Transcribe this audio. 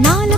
நாலு